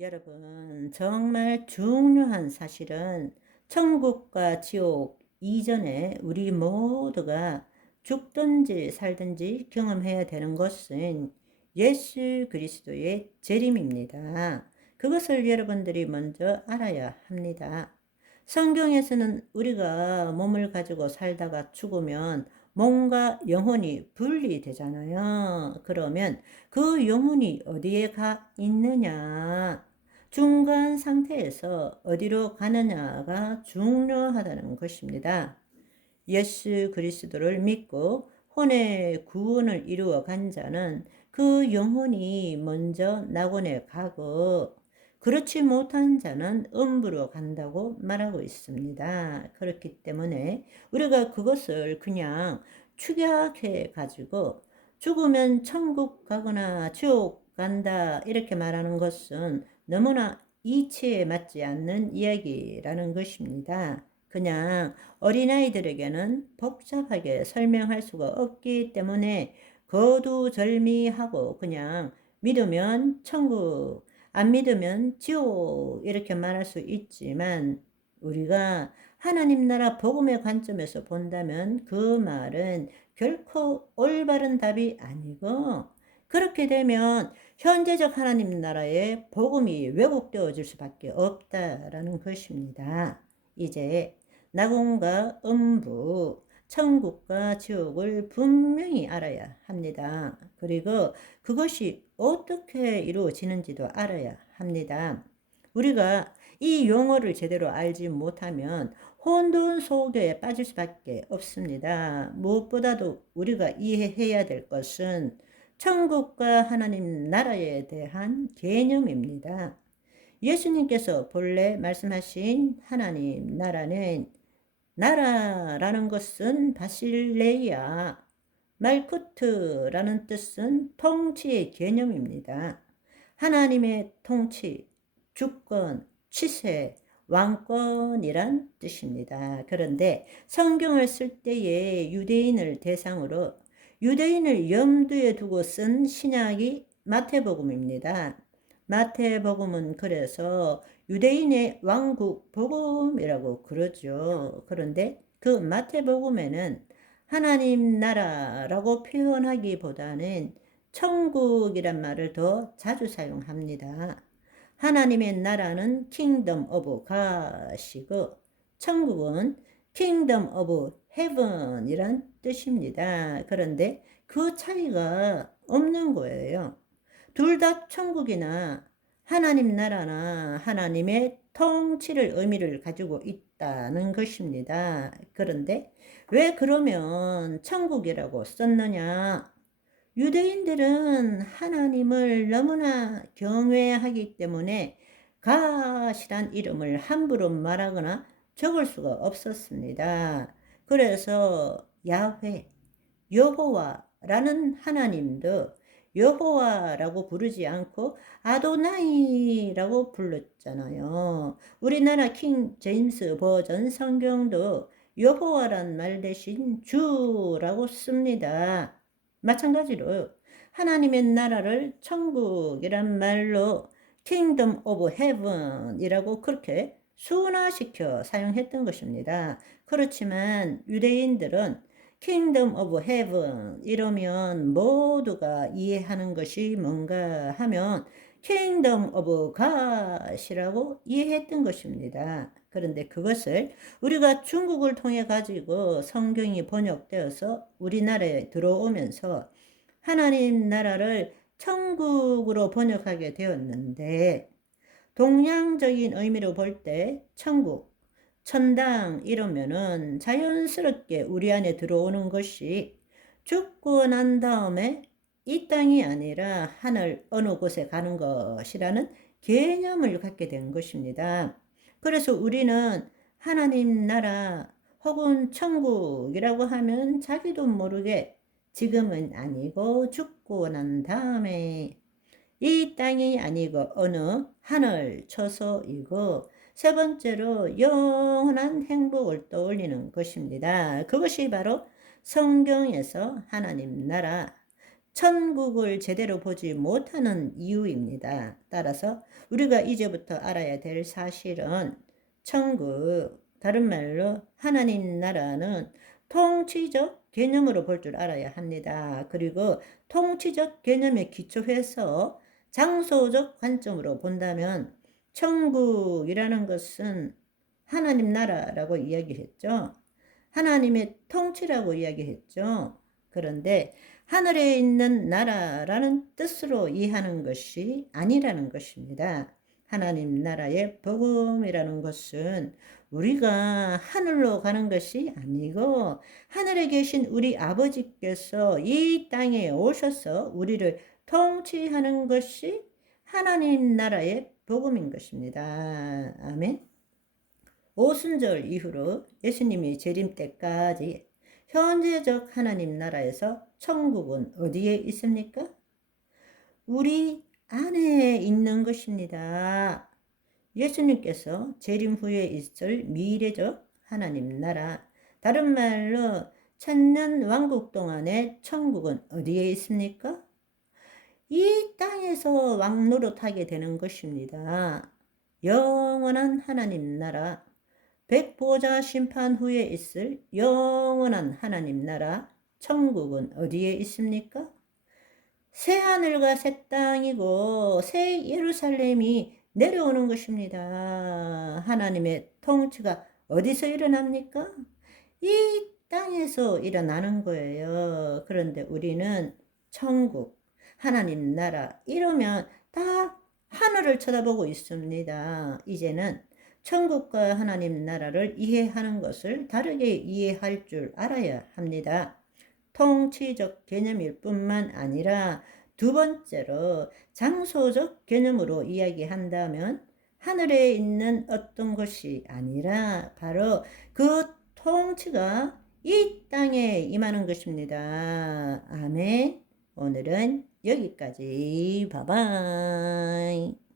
여러분, 정말 중요한 사실은 천국과 지옥 이전에 우리 모두가 죽든지 살든지 경험해야 되는 것은 예수 그리스도의 재림입니다. 그것을 여러분들이 먼저 알아야 합니다. 성경에서는 우리가 몸을 가지고 살다가 죽으면 몸과 영혼이 분리되잖아요. 그러면 그 영혼이 어디에 가 있느냐? 중간 상태에서 어디로 가느냐가 중요하다는 것입니다. 예수 그리스도를 믿고 혼의 구원을 이루어 간 자는 그 영혼이 먼저 낙원에 가고, 그렇지 못한 자는 음부로 간다고 말하고 있습니다. 그렇기 때문에 우리가 그것을 그냥 축약해 가지고 죽으면 천국 가거나 지옥 간다 이렇게 말하는 것은 너무나 이치에 맞지 않는 이야기라는 것입니다. 그냥 어린아이들에게는 복잡하게 설명할 수가 없기 때문에 거두절미하고 그냥 믿으면 천국, 안 믿으면 지옥 이렇게 말할 수 있지만, 우리가 하나님 나라 복음의 관점에서 본다면 그 말은 결코 올바른 답이 아니고, 그렇게 되면 현재적 하나님 나라의 복음이 왜곡되어질 수밖에 없다라는 것입니다. 이제 낙원과 음부, 천국과 지옥을 분명히 알아야 합니다. 그리고 그것이 어떻게 이루어지는지도 알아야 합니다. 우리가 이 용어를 제대로 알지 못하면 혼돈 속에 빠질 수밖에 없습니다. 무엇보다도 우리가 이해해야 될 것은 천국과 하나님 나라에 대한 개념입니다. 예수님께서 본래 말씀하신 하나님 나라라는 것은 바실레이아, 말쿠트라는 뜻은 통치의 개념입니다. 하나님의 통치, 주권, 치세, 왕권이란 뜻입니다. 그런데 성경을 쓸 때에 유대인을 대상으로 유대인을 염두에 두고 쓴 신약이 마태복음입니다. 마태복음은 그래서 유대인의 왕국 복음이라고 그러죠. 그런데 그 마태복음에는 하나님 나라라고 표현하기보다는 천국이란 말을 더 자주 사용합니다. 하나님의 나라는 킹덤 오브 갓이고 천국은 킹덤 오브 헤븐이란 뜻입니다. 그런데 그 차이가 없는 거예요. 둘 다 천국이나 하나님 나라나 하나님의 통치를 의미를 가지고 있다는 것입니다. 그런데 왜 그러면 천국이라고 썼느냐? 유대인들은 하나님을 너무나 경외하기 때문에 가시란 이름을 함부로 말하거나 적을 수가 없었습니다. 그래서 야훼, 여호와라는 하나님도 여호와라고 부르지 않고 아도나이라고 불렀잖아요. 우리나라 킹 제임스 버전 성경도 여호와란 말 대신 주라고 씁니다. 마찬가지로 하나님의 나라를 천국이란 말로 킹덤 오브 헤븐이라고 그렇게 순화시켜 사용했던 것입니다. 그렇지만 유대인들은 킹덤 오브 헤븐 이러면 모두가 이해하는 것이 뭔가 하면 킹덤 오브 갓이라고 이해했던 것입니다. 그런데 그것을 우리가 중국을 통해 가지고 성경이 번역되어서 우리나라에 들어오면서 하나님 나라를 천국으로 번역하게 되었는데, 동양적인 의미로 볼 때 천국, 천당 이러면은 자연스럽게 우리 안에 들어오는 것이 죽고 난 다음에 이 땅이 아니라 하늘 어느 곳에 가는 것이라는 개념을 갖게 된 것입니다. 그래서 우리는 하나님 나라 혹은 천국이라고 하면 자기도 모르게 지금은 아니고 죽고 난 다음에 이 땅이 아니고 어느 하늘 처소이고, 세 번째로 영원한 행복을 떠올리는 것입니다. 그것이 바로 성경에서 하나님 나라, 천국을 제대로 보지 못하는 이유입니다. 따라서 우리가 이제부터 알아야 될 사실은 천국, 다른 말로 하나님 나라는 통치적 개념으로 볼 줄 알아야 합니다. 그리고 통치적 개념에 기초해서 장소적 관점으로 본다면 천국이라는 것은 하나님 나라라고 이야기했죠. 하나님의 통치라고 이야기했죠. 그런데 하늘에 있는 나라라는 뜻으로 이해하는 것이 아니라는 것입니다. 하나님 나라의 복음이라는 것은 우리가 하늘로 가는 것이 아니고 하늘에 계신 우리 아버지께서 이 땅에 오셔서 우리를 통치하는 것이 하나님 나라의 복음인 것입니다. 아멘. 오순절 이후로 예수님이 재림 때까지 현재적 하나님 나라에서 천국은 어디에 있습니까? 우리 안에 있는 것입니다. 예수님께서 재림 후에 있을 미래적 하나님 나라, 다른 말로 천년 왕국 동안의 천국은 어디에 있습니까? 이 땅에서 왕노릇하게 되는 것입니다. 영원한 하나님 나라, 백보자 심판 후에 있을 영원한 하나님 나라, 천국은 어디에 있습니까? 새 하늘과 새 땅이고 새 예루살렘이 내려오는 것입니다. 하나님의 통치가 어디서 일어납니까? 이 땅에서 일어나는 거예요. 그런데 우리는 천국, 하나님 나라 이러면 다 하늘을 쳐다보고 있습니다. 이제는 천국과 하나님 나라를 이해하는 것을 다르게 이해할 줄 알아야 합니다. 통치적 개념일 뿐만 아니라 두 번째로 장소적 개념으로 이야기한다면 하늘에 있는 어떤 것이 아니라 바로 그 통치가 이 땅에 임하는 것입니다. 아멘. 오늘은 여기까지. 바이바이.